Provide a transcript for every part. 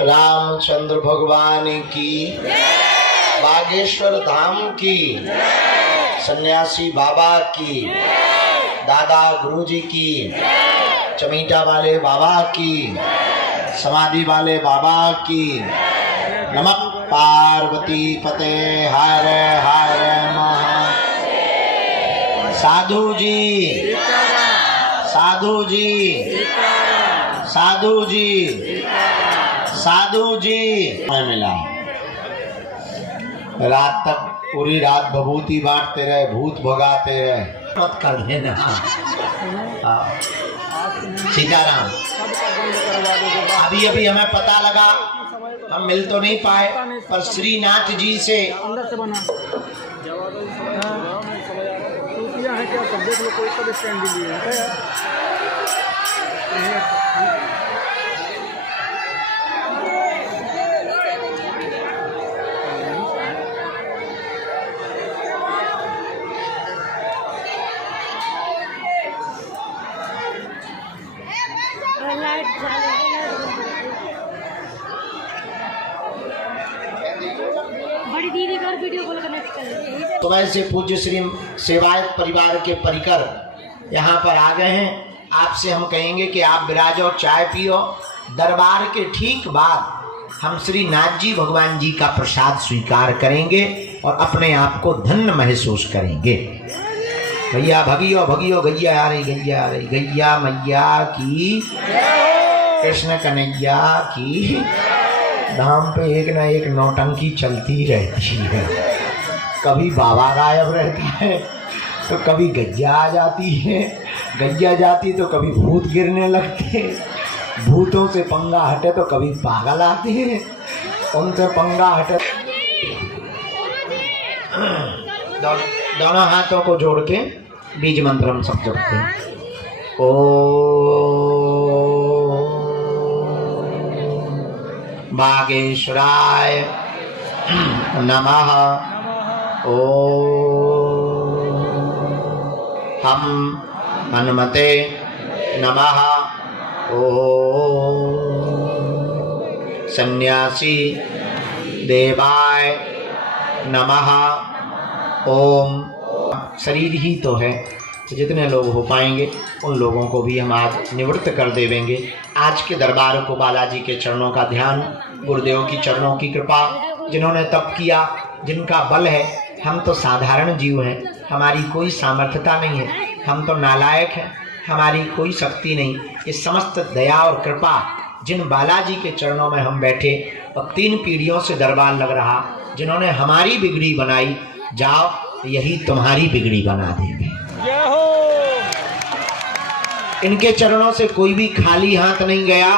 रामचंद्र भगवान की, बागेश्वर धाम की, सन्यासी बाबा की, दादा गुरुजी की, चमीटा वाले बाबा की, समाधि वाले बाबा की। नमः पार्वती पते हर हर महा। साधु जी, साधु जी, साधु जी, साधु जी। मिला रात तक पूरी रात भभूति बांटते रहे, भूत भगाते रहे, मत कर देना। सीताराम। अभी अभी हमें पता लगा, हम मिल तो नहीं पाए, पर श्रीनाथ जी से बड़ी दीदी का वीडियो कॉल कनेक्ट कर। सुबह से पूज्य श्री सेवायत परिवार के परिकर यहाँ पर आ गए हैं। आपसे हम कहेंगे कि आप विराजो, चाय पियो। दरबार के ठीक बाद हम श्री नाथ जी भगवान जी का प्रसाद स्वीकार करेंगे और अपने आप को धन्य महसूस करेंगे। भैया भगियो भगियो, गैया आ रही, गैया आ रही, गैया मैया की, कृष्ण कन्हैया की। धाम पे एक ना एक नौटंकी चलती रहती है। कभी बाबा गायब रहती है, तो कभी गैया आ जाती है, गैया जाती तो कभी भूत गिरने लगते, भूतों से पंगा हटे तो कभी पागल आते हैं, उनसे पंगा हटे। दोनों हाथों को जोड़ के बीज मंत्र हम सब जपते हैं। बागेश्वराय नमः। ओम हम हनुमते नमः। ओम सन्यासी देवाय नमः। ओम। शरीर ही तो है, तो जितने लोग हो पाएंगे उन लोगों को भी हम आज निवृत्त कर देवेंगे। आज के दरबार को बालाजी के चरणों का ध्यान, गुरुदेव की चरणों की कृपा, जिन्होंने तप किया, जिनका बल है। हम तो साधारण जीव हैं, हमारी कोई सामर्थ्यता नहीं है, हम तो नालायक हैं, हमारी कोई शक्ति नहीं। ये समस्त दया और कृपा जिन बालाजी के चरणों में हम बैठे और 3 पीढ़ियों से दरबार लग रहा, जिन्होंने हमारी बिगड़ी बनाई, जाओ यही तुम्हारी बिगड़ी बना देंगे। इनके चरणों से कोई भी खाली हाथ नहीं गया,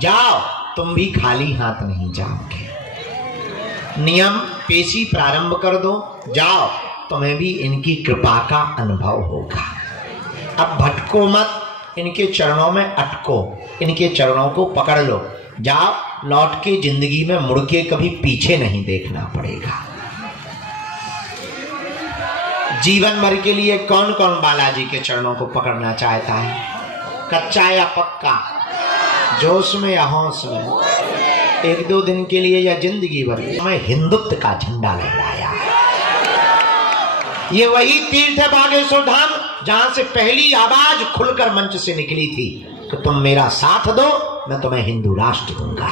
जाओ तुम भी खाली हाथ नहीं जाओगे। नियम पेशी प्रारंभ कर दो, जाओ तुम्हें भी इनकी कृपा का अनुभव होगा। अब भटको मत, इनके चरणों में अटको, इनके चरणों को पकड़ लो, जाओ लौट के जिंदगी में मुड़ के कभी पीछे नहीं देखना पड़ेगा। जीवन भर के लिए कौन कौन बालाजी के चरणों को पकड़ना चाहता है? कच्चा या पक्का, जोश में या होश में, 1-2 दिन के लिए या जिंदगी भर? हमें हिंदुत्व का झंडा लहराया। ये वही तीर्थ है बागेश्वर धाम, जहां से पहली आवाज खुलकर मंच से निकली थी कि तुम मेरा साथ दो, मैं तुम्हें हिंदू राष्ट्र दूंगा।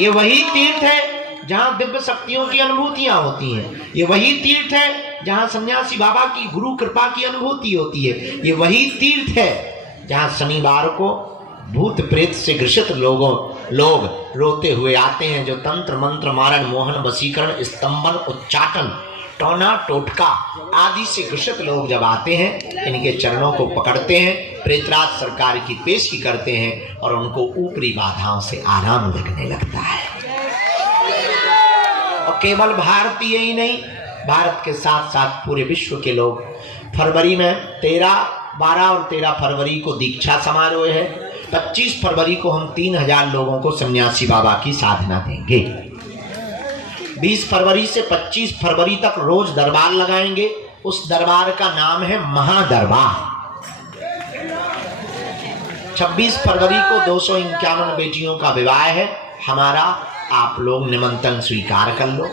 ये वही तीर्थ है जहां दिव्य शक्तियों की अनुभूतियां होती हैं। ये वही तीर्थ है जहां सन्यासी बाबा की गुरु कृपा की अनुभूति होती है। ये वही तीर्थ है जहां शनिवार को भूत प्रेत से ग्रसित लोग रोते हुए आते हैं, जो तंत्र मंत्र मारण मोहन वशीकरण स्तंभन उच्चाटन टोना टोटका आदि से ग्रसित लोग जब आते हैं, इनके चरणों को पकड़ते हैं, प्रेतराज सरकार की पेशी करते हैं और उनको ऊपरी बाधाओं से आराम लगने लगता है। और केवल भारतीय ही नहीं, भारत के साथ साथ पूरे विश्व के लोग। फरवरी में 12 और 13 फरवरी को दीक्षा समारोह है। 25 फरवरी को हम 3000 लोगों को सन्यासी बाबा की साधना देंगे। 20 फरवरी से 25 फरवरी तक रोज दरबार लगाएंगे। उस दरबार का नाम है महादरबार। 26 फरवरी को 251 बेटियों का विवाह है हमारा। आप लोग निमंत्रण स्वीकार कर लो,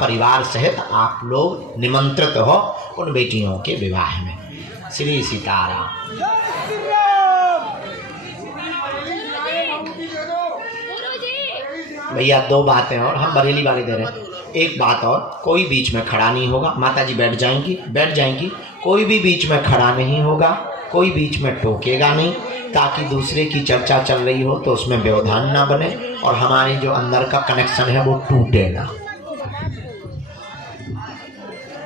परिवार सहित आप लोग निमंत्रित हो उन बेटियों के विवाह में। श्री सीताराम। भैया 2 बातें और हम बरेली वाले दे रहे हैं। एक बात और, कोई बीच में खड़ा नहीं होगा। माता जी बैठ जाएंगी। कोई भी बीच में खड़ा नहीं होगा, कोई बीच में टोकेगा नहीं, ताकि दूसरे की चर्चा चल रही हो तो उसमें व्यवधान ना बने और हमारे जो अंदर का कनेक्शन है वो टूटे ना।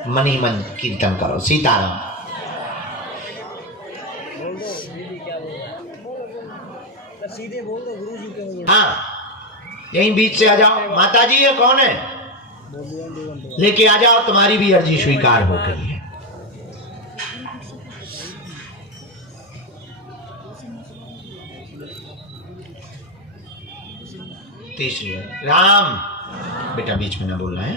मन ही मन कीर्तन करो। सीताराम। हाँ, यहीं बीच से आ जाओ। माता जी ये कौन है? लेके आ जाओ, तुम्हारी भी अर्जी स्वीकार हो गई है। तीसरी राम, बेटा बीच में ना बोलना है।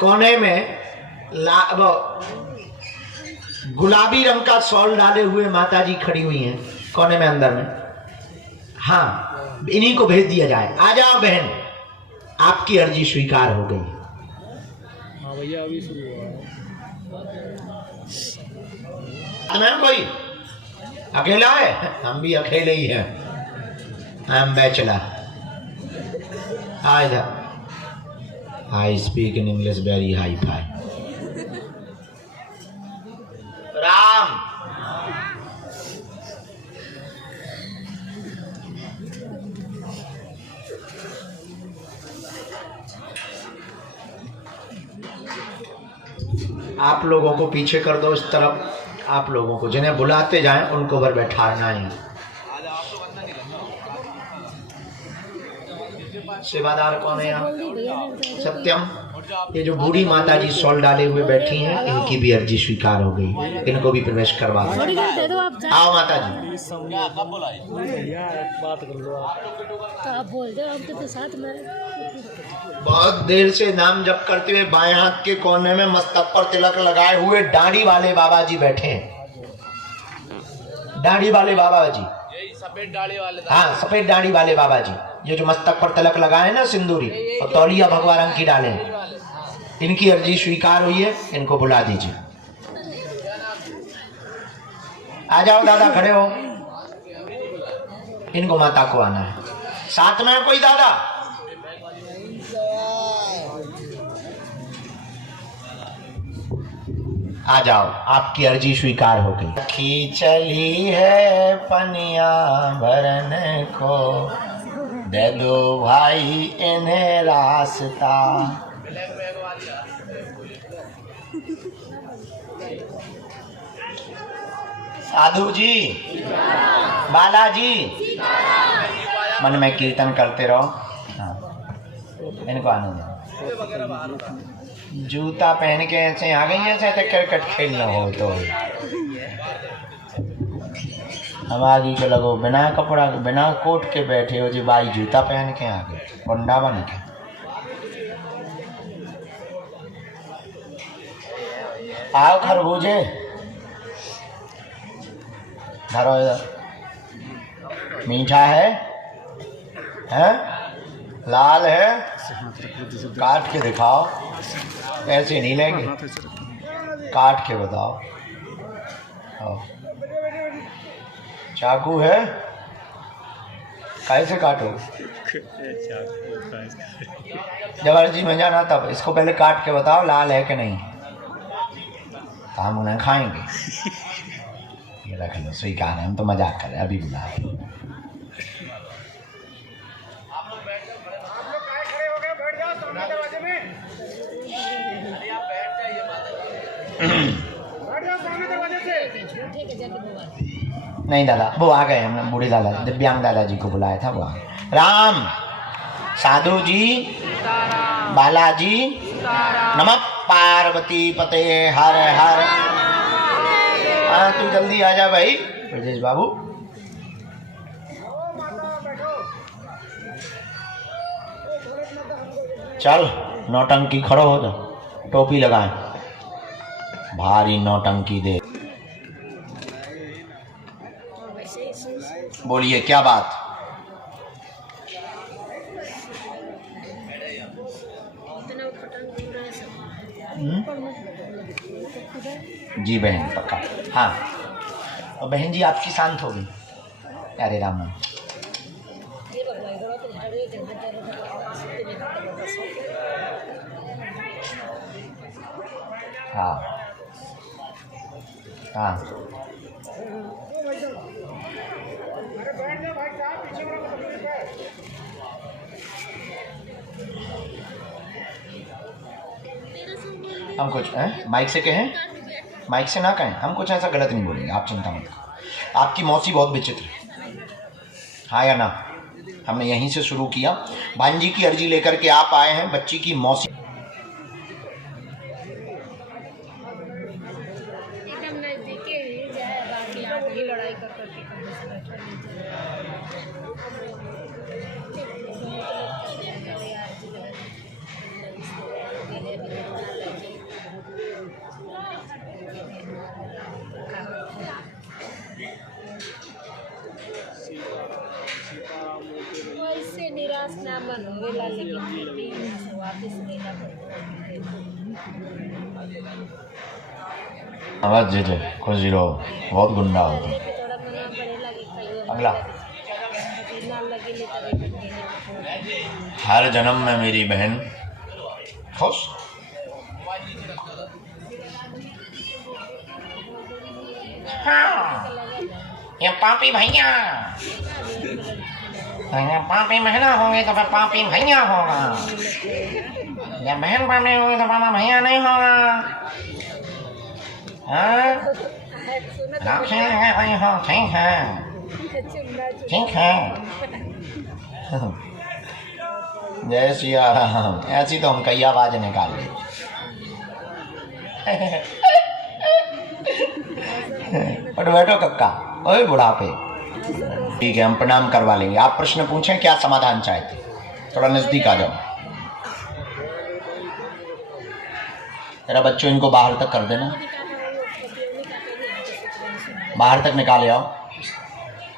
कोने में गुलाबी रंग का शॉल डाले हुए माता जी खड़ी हुई हैं कोने में अंदर में। हाँ, इन्हीं को भेज दिया जाए। आ जाओ बहन, आपकी अर्जी स्वीकार हो गई। हाँ भैया, अभी शुरू हुआ है। कोई अकेला है? हम भी अकेले ही हैं। हम बैचलर। इधर I speak in English very hi fi. Ram. आप लोगों को पीछे कर दो इस तरफ। आप लोगों को जिन्हें बुलाते जाएं उनको पर बैठाना है। सेवादार कौन है यहाँ? सत्यम। ये जो बूढ़ी माता जी शॉल डाले हुए बैठी हैं, इनकी भी अर्जी स्वीकार हो गई। इनको भी प्रवेश करवा दो। आओ माता जी। बात कर लो आप बोल दो, हम तो साथ में। बहुत देर से नाम जप करते हुए बाएं हाथ के कोने में मस्तक पर तिलक लगाए हुए दाढ़ी वाले बाबा जी बैठे हैं। दाढ़ी वाले बाबा जी, सफेद दाढ़ी वाले। हाँ, सफेद दाढ़ी वाले बाबा जी। ये जो मस्तक पर तिलक लगाए ना सिंदूरी और तौलिया भगवा रंग की डाले, इनकी अर्जी स्वीकार हुई है। इनको बुला दीजिए। आ जाओ दादा, खड़े हो। इनको माता को आना है। साथ में कोई दादा? आ जाओ, आपकी अर्जी स्वीकार हो गई। खींचली है पनिया भरन को, दे दो भाई इन्हें रास्ता। साधु जी, बालाजी, मन में कीर्तन करते रहो। हाँ, इनको आने दो। जूता पहन के ऐसे आ गई ऐसे तो क्रिकेट खेलना हो तो हम आगे के लगो बिना कपड़ा बिना कोट के बैठे हो जी। भाई जूता पहन के आ गए पंडा बन के। आओ खरबूजे, धरो इधर। मीठा है? लाल है? काट के दिखाओ। ऐसे नहीं लेंगे, काट के बताओ। चाकू है? कैसे काटो? जबरदस्ती में जाना तब। इसको पहले काट के बताओ लाल है कि नहीं, तो हम उन्हें खाएंगे। ये रख लो, स्वीकार है। हम तो मजाक कर रहे हैं, अभी बुला लो। नहीं दादा, वो आ गए। हमने बूढ़े दादा, दिव्यांग दादाजी को बुलाया था, वो आ गए। राम, साधु जी, बालाजी, नमः पार्वती पते हर हर। हाँ, तू जल्दी आ जा भाई ब्रजेश बाबू। चल, नौटंकी खड़ो हो जा, टोपी लगाए। भारी नौटंकी दे। बोलिए क्या बात। जी बहन पक्का। हाँ और बहन जी आपकी शांत हो गई। अरे राम। हाँ हाँ हम कुछ माइक से कहें, माइक से ना कहें, हम कुछ ऐसा गलत नहीं बोलेंगे, आप चिंता मत करो। आपकी मौसी बहुत विचित्र है, हाँ या ना। हमने यहीं से शुरू किया। भांजी की अर्जी लेकर के आप आए हैं, बच्ची की मौसी वैसे निराश ना मन होवेला, लेकिन वापस मेला आवाज दे दे खुश रहो, बहुत गुंडा होता है। थोड़ा मना पड़ेला कि कहियो अगला ना लगे ले तो हर जन्म में मेरी बहन खुश। हाँ ये पापी भैया, पापी बहना होंगे तो फिर पापी भैया होगा, या बहन पापी होगी तो पापा भैया नहीं होगा। हाँ ठीक है ठीक है। जय सिया राम। ऐसी तो हम कई आवाज निकाल ली। और बैठो कक्का, ओए बुढ़ापे। ठीक है हम प्रणाम करवा लेंगे। आप प्रश्न पूछें, क्या समाधान चाहते, थोड़ा नजदीक आ जाओ। तेरा बच्चों इनको बाहर तक कर देना, बाहर तक निकाले आओ,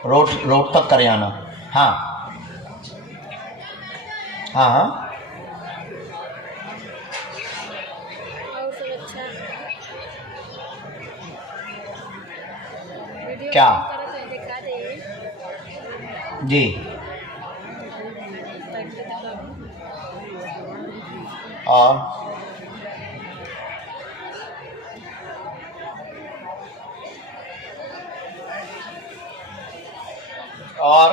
रोड तक करे आना। हाँ हाँ हाँ क्या जी। और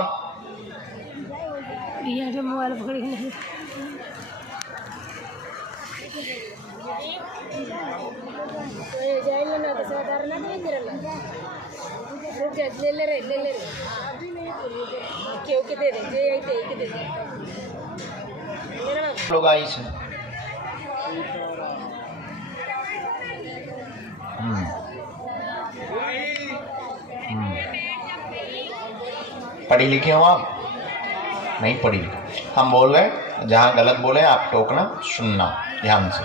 ये जो मोबाइल पकड़ के नहीं जाइए ना तो साधारण नहीं करला, रुक जा, ले रे क्यों के दे जे आई ते के दे मेरा लोग आई से पढ़ी लिखे हो आप? नहीं पढ़ी लिखी। हम बोल रहे जहाँ गलत बोले आप टोकना, सुनना ध्यान से।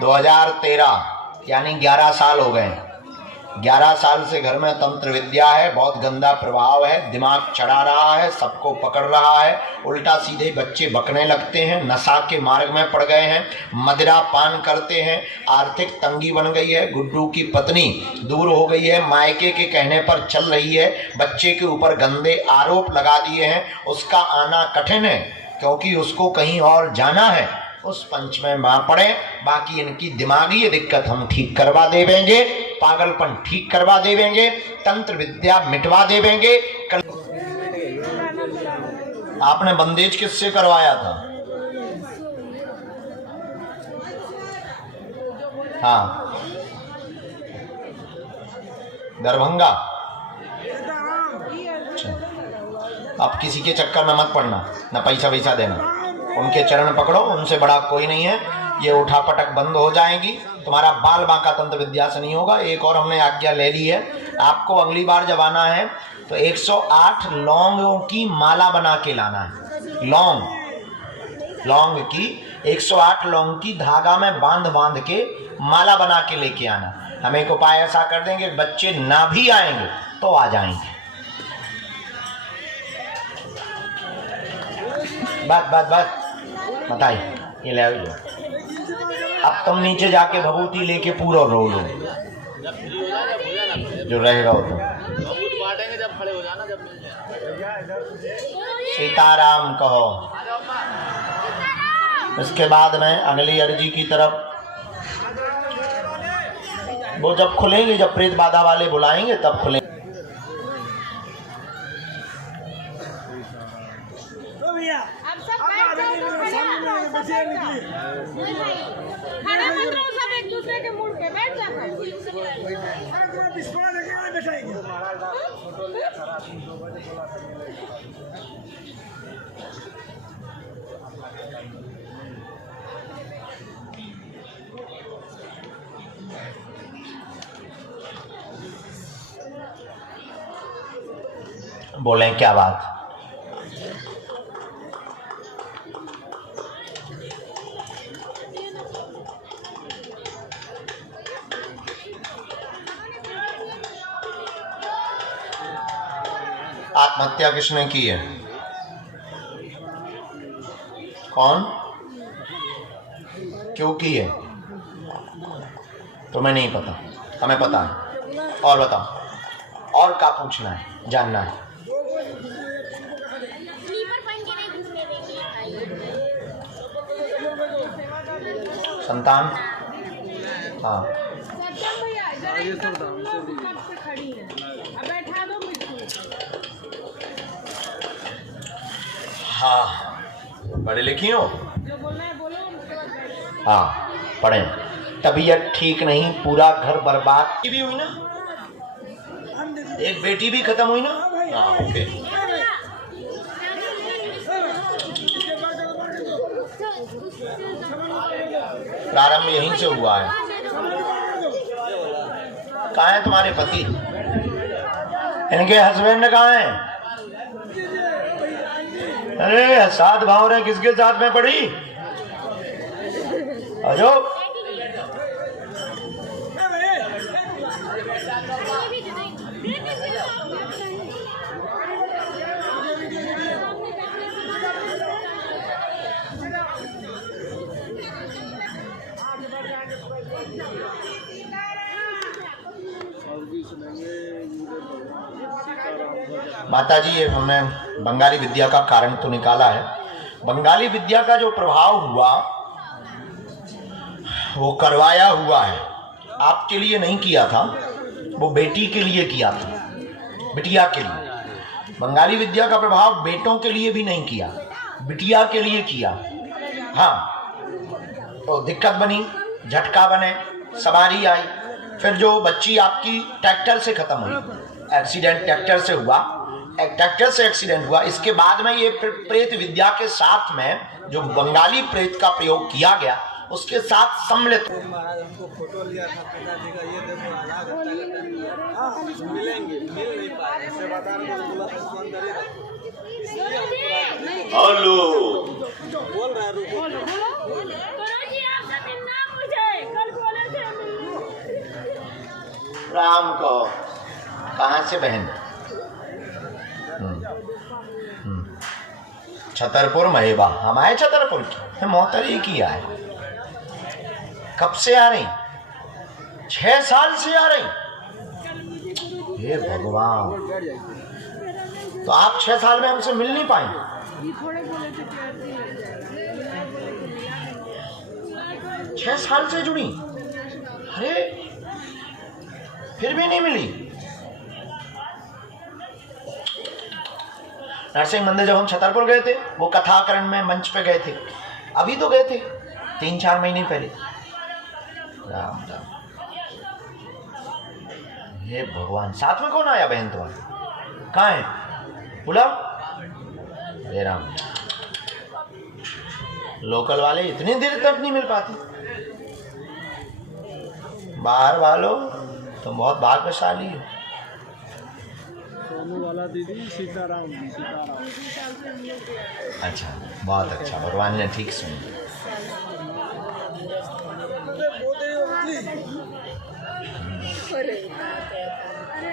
2013 यानी 11 साल हो गए। 11 साल से घर में तंत्र विद्या है, बहुत गंदा प्रभाव है, दिमाग चढ़ा रहा है, सबको पकड़ रहा है, उल्टा सीधे बच्चे बकने लगते हैं, नशा के मार्ग में पड़ गए हैं, मदिरा पान करते हैं, आर्थिक तंगी बन गई है, गुड्डू की पत्नी दूर हो गई है, मायके के कहने पर चल रही है, बच्चे के ऊपर गंदे आरोप लगा दिए हैं, उसका आना कठिन है क्योंकि उसको कहीं और जाना है। उस पंच में मां पड़े, बाकी इनकी दिमागी दिक्कत हम ठीक करवा देवेंगे, पागलपन ठीक करवा देवेंगे, तंत्र विद्या मिटवा देवेंगे। कल आपने बंदेज किससे करवाया था? हाँ दरभंगा। आप किसी के चक्कर में मत पड़ना, ना पैसा वैसा देना, उनके चरण पकड़ो, उनसे बड़ा कोई नहीं है। ये उठापटक बंद हो जाएगी, तुम्हारा बाल बांका तंत्र विद्या से नहीं होगा। एक और हमने आज्ञा ले ली है, आपको अगली बार जब आना है तो 108 लौंगों की माला बना के लाना है। लौंग की 108 लौंग की धागा में बांध के माला बना के लेके आना। हम एक उपाय ऐसा कर देंगे, बच्चे ना भी आएंगे तो आ जाएंगे। बस बताइए, ये ले लो। अब तुम नीचे जाके भभूति लेके पूरा रो लो, जो रहेगा वो तो। बांटेंगे जब खड़े हो जाना, जब मिल जाए। सीताराम कहो। इसके बाद में अगली अर्जी की तरफ, वो जब खुलेंगे, जब प्रेत बाधा वाले बुलाएंगे तब खुलेंगे। अब सब बैठ जाओ, खड़े मत रहो, सब एक दूसरे के मुड़ के बैठ जाओ। बोलें क्या बात? आत्महत्या किसने की है? कौन? क्यों की है? तुम्हें नहीं पता, हमें पता है। और बताओ, और क्या पूछना है, जानना है? संतान? हाँ, हाँ, पढ़े लिखी हो? हाँ, पढ़े। तबीयत ठीक नहीं, पूरा घर बर्बाद भी हुई ना, एक बेटी भी खत्म हुई ना। हाँ, ओके। प्रारंभ यहीं से हुआ है। कहाँ है तुम्हारे पति? इनके हस्बैंड कहाँ हैं? अरे साथ भाव रहे, किसके साथ में पड़ी? अजो माता जी, ये हमने बंगाली विद्या का कारण तो निकाला है। बंगाली विद्या का जो प्रभाव हुआ वो करवाया हुआ है, आपके लिए नहीं किया था, वो बेटी के लिए किया था, बिटिया के लिए। बंगाली विद्या का प्रभाव बेटों के लिए भी नहीं किया, बिटिया के लिए किया। हाँ, तो दिक्कत बनी, झटका बने, सवारी आई, फिर जो बच्ची आपकी ट्रैक्टर से खत्म हुई, एक्सीडेंट ट्रैक्टर से हुआ, ट्रैक्टर से एक्सीडेंट हुआ। इसके बाद में ये प्रेत विद्या के साथ में जो बंगाली प्रेत का प्रयोग किया गया, उसके साथ सम्मिलित। फोटो लिया था पिताजी का, ये देखो मिलेंगे, मिल नहीं पाए, इससे बता रहे हेलो, बोल रहा है, रुको। राम को कहाँ से बहन? छतरपुर महेबा, हम आए छतरपुर की, मोहतरी किया है। कब से आ रही? 6 साल से आ रही। हे भगवान, तो आप 6 साल में हमसे मिल नहीं पाए? 6 साल से जुड़ी, अरे फिर भी नहीं मिली। नरसिंह मंदिर जब हम छतरपुर गए थे, वो कथाकरण में मंच पे गए थे, अभी तो गए थे 3-4 महीने पहले। राम राम, हे भगवान, साथ में कौन आया बहन तुम्हारी? कहाँ है? पुलाव? हे राम, लोकल वाले इतनी देर तक नहीं मिल पाते। बाहर वालों तुम बहुत भाग्यशाली हो। सोनू वाला दीदी सीताराम। अच्छा, बहुत अच्छा, भगवान ने ठीक सुनी। अरे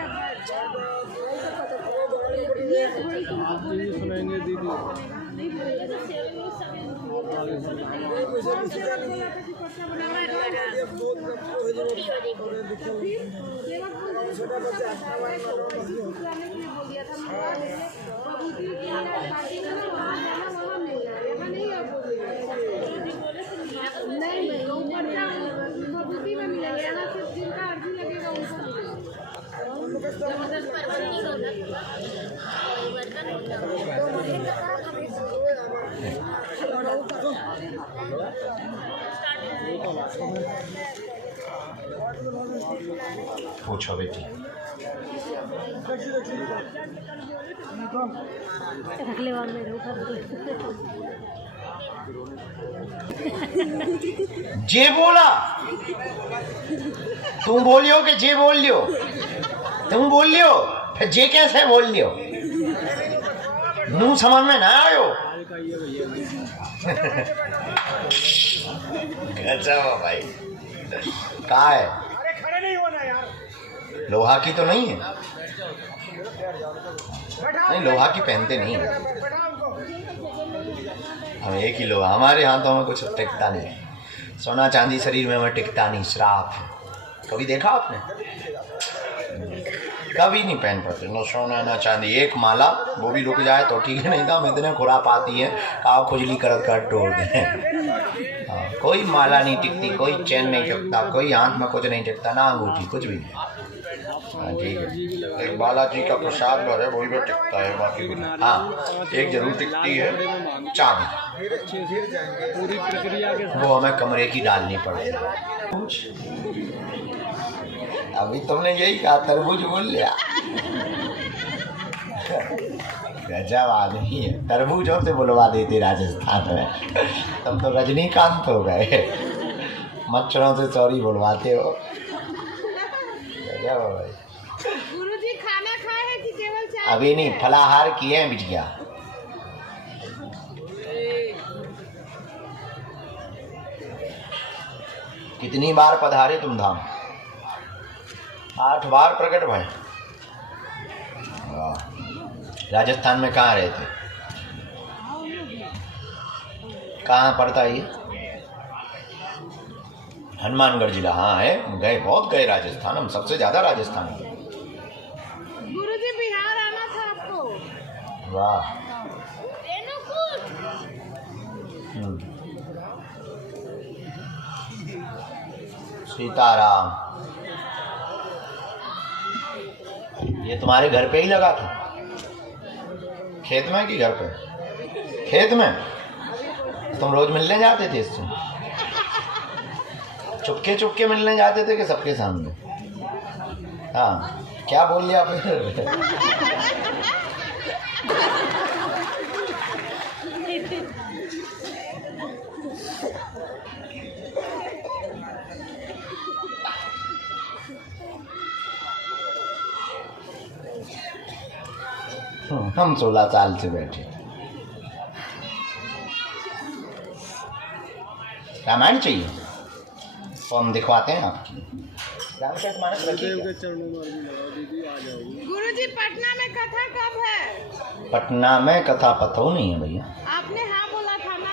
आप भी सुनाएंगे दीदी पूछो बेटी। जे बोला तुम बोलियो कि जे बोल लियो, तुम बोल लियो फिर जे कैसे बोल लियो, मुंह समझ में ना आयो। अच्छा भाई कहाँ है? लोहा की तो नहीं है? नहीं लोहा की पहनते नहीं है हम, एक ही लोहा। हमारे हाथों में कुछ टिकता नहीं, सोना चांदी शरीर में हमें टिकता नहीं, श्राप है। कभी देखा आपने? कभी नहीं पहन पाते, न सोना न चांदी। एक माला वो भी रुक जाए तो ठीक है, नहीं तो हम इतने खुरापाती हैं काव खुजली कर तोड़ दें। हाँ, कोई माला नहीं टिकती, कोई चैन नहीं टिकता, कोई हाथ में कुछ नहीं टिकता, ना अंगूठी, कुछ भी नहीं। हाँ ठीक है, एक बालाजी का प्रसाद घर है वही भी टिकता है, बाकी कुछ नहीं। हाँ एक जरूर टिकती है, चाबी। पूरी प्रक्रिया के वो हमें कमरे की डालनी पड़ेगी। अभी तुमने यही कहा, तरबूज बोल लिया। गजब आदमी है, तरबूजों से बुलवा देते राजस्थान में। तुम तो रजनीकांत हो गए, मच्छरों से सॉरी बुलवाते हो। गजब भाई। गुरुजी खाना खाए हैं कि केवल चाय? अभी नहीं, फलाहार किए हैं बिटिया। कितनी बार पधारे तुम धाम? 8 बार प्रकट भय। राजस्थान में कहाँ रहते? कहाँ पड़ता है ये? हनुमानगढ़ जिला। हाँ है, गए, बहुत गए राजस्थान, हम सबसे ज्यादा राजस्थान गए। गुरुजी बिहार आना था आपको। वाह। सीताराम, ये तुम्हारे घर पे ही लगा था? खेत में कि घर पे? खेत में। तुम रोज मिलने जाते थे इससे? चुपके चुपके मिलने जाते थे कि सबके सामने? हाँ क्या बोल लिया फिर? हम 16 साल से बैठे। रामायण चाहिए तो हम दिखवाते हैं आपकी। रामचरितमानस रखिए। गुरुजी पटना में कथा कब है? पटना में कथा पता नहीं है भैया। आपने हाँ बोला था ना।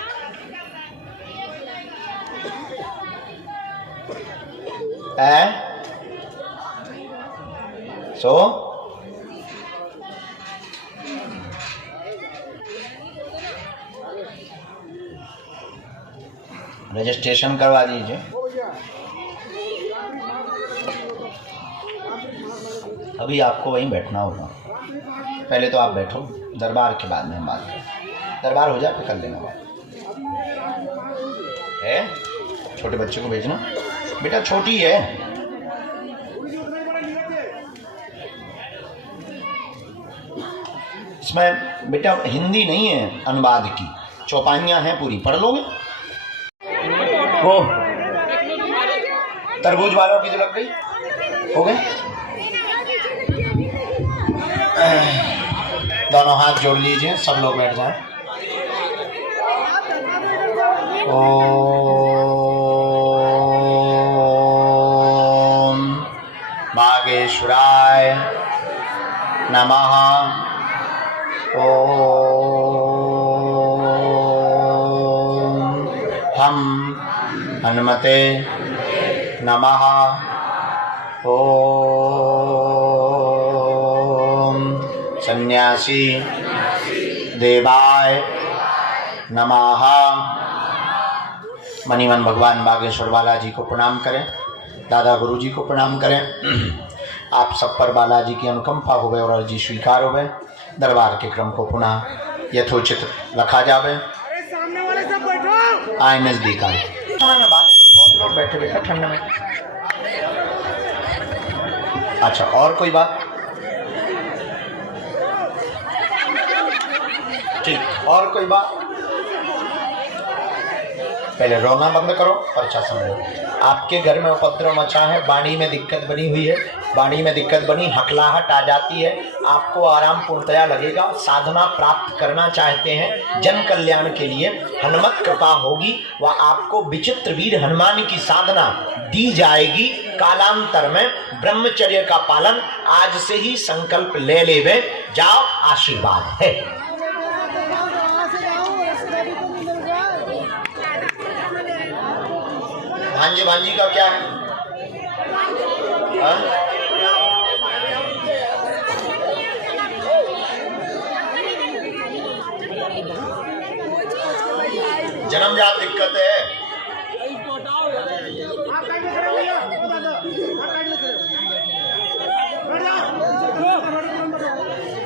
सो रजिस्ट्रेशन करवा दीजिए। अभी आपको वहीं बैठना होगा, पहले तो आप बैठो, दरबार के बाद में हम बात करें। दरबार हो जाए तो कर लेना बात है। छोटे बच्चे को भेजना, बेटा छोटी है। इसमें बेटा हिंदी नहीं है, अनुवाद की चौपाइयाँ हैं पूरी, पढ़ लोगे। वो तरबूज वालों की जो लग गई हो गए। दोनों हाथ जोड़ लीजिए, सब लोग बैठ जाएं। ओ बागेश्वराय नमः। ओम हम हनुमते नमः। ओम सन्यासी देवाय नमः। मणिमन भगवान बागेश्वर बालाजी को प्रणाम करें, दादा गुरु जी को प्रणाम करें। आप सब पर बालाजी की अनुकंपा हो गए और अर्जी स्वीकार हो गए। दरबार के क्रम को पुनः यथोचित रखा जावे। आए नजदीक आए, बात बहुत लोग बैठे बैठे ठंड में। अच्छा, और कोई बात? ठीक, और कोई बात? पहले रोना बंद करो, पर्चा समझो। आपके घर में उपद्रव मचा है, वाणी में दिक्कत बनी हुई है, वाणी में दिक्कत बनी, हकलाहट आ जाती है, आपको आराम पूर्णतया लगेगा। साधना प्राप्त करना चाहते हैं जन कल्याण के लिए, हनुमत कृपा होगी, वह आपको विचित्र वीर हनुमान की साधना दी जाएगी। कालांतर में ब्रह्मचर्य का पालन आज से ही संकल्प ले लेवे, जाओ, आशीर्वाद है। भांजे भांजी का क्या है? जन्मजात दिक्कत है।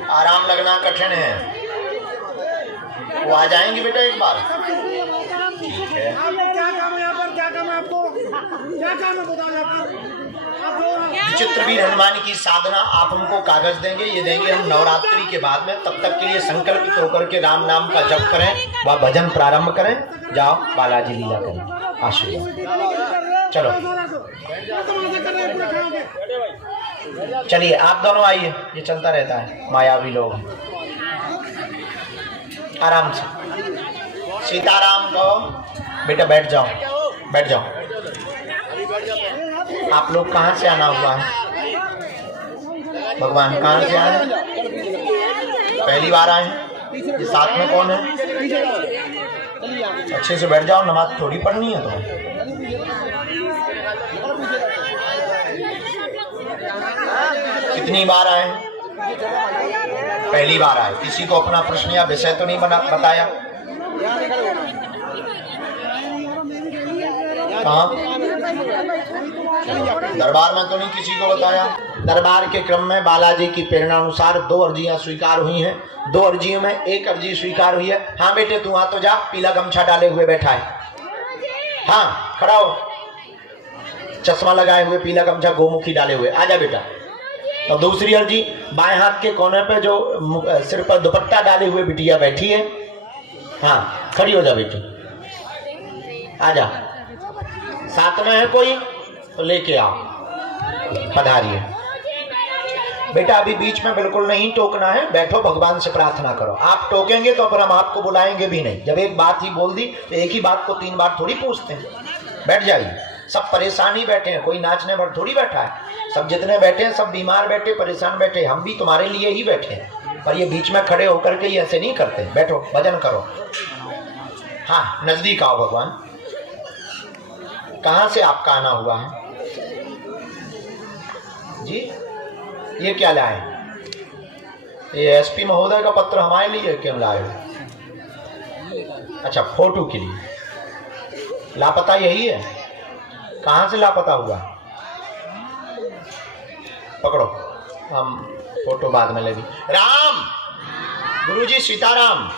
आराम लगना कठिन है। वो आ जाएंगे बेटा एक बार। ठीक है। विचित्र वीर हनुमान की साधना आप हमको कागज देंगे, ये देंगे हम नवरात्रि के बाद में। तब तक के लिए संकल्पित होकर के राम नाम का जप करें, वह भजन प्रारंभ करें। जाओ, बालाजी लीला करें, आशीर्वाद। चलो चलिए, आप दोनों आइए, ये चलता रहता है, मायावी लोग। आराम से, सीताराम कहो। बेटा बैठ जाओ, बैठ जाओ। आप लोग कहाँ से आना हुआ है? भगवान कहाँ से आए? पहली बार आए हैं? ये साथ में कौन है? अच्छे से बैठ जाओ, नमाज थोड़ी पढ़नी है तुम्हें। कितनी बार आए? पहली बार आए। किसी को अपना प्रश्न या विषय तो नहीं बताया? कहाँ? दरबार में तो नहीं किसी को बताया। दरबार के क्रम में बालाजी की प्रेरणा अनुसार 2 अर्जियां स्वीकार हुई हैं। 2 अर्जियों में एक अर्जी स्वीकार हुई है। हाँ बेटे, तू आ तो जा, पीला गमछा डाले हुए बैठा है। हाँ, खड़ा हो, चश्मा लगाए हुए, पीला गमछा गोमुखी डाले हुए, आजा बेटा। तो दूसरी अर्जी, बाएं हाथ के कोने पे जो सिर पर दुपट्टा डाले हुए बिटिया बैठी है। हाँ, खड़ी हो जा बेटी, आजा। साथ में है कोई तो लेके आओ, पधारिए। बेटा अभी बीच में बिल्कुल नहीं टोकना है, बैठो, भगवान से प्रार्थना करो। आप टोकेंगे तो फिर हम आपको बुलाएंगे भी नहीं। जब एक बात ही बोल दी तो एक ही बात को 3 बार थोड़ी पूछते हैं। बैठ जाइए। सब परेशान ही बैठे हैं, कोई नाचने पर थोड़ी बैठा है। सब जितने बैठे हैं सब बीमार बैठे, परेशान बैठे। हम भी तुम्हारे लिए ही बैठे हैं, पर ये बीच में खड़े होकर के ऐसे नहीं करते। बैठो, भजन करो। हाँ, नजदीक आओ। भगवान कहाँ से आपका आना हुआ है जी? ये क्या लाए? ये एसपी महोदय का पत्र हमारे लिए क्यों लाए हो? अच्छा, फोटो के लिए। लापता यही है? कहाँ से लापता हुआ? पकड़ो, हम फोटो बाद में लेंगे। राम, गुरुजी सीताराम।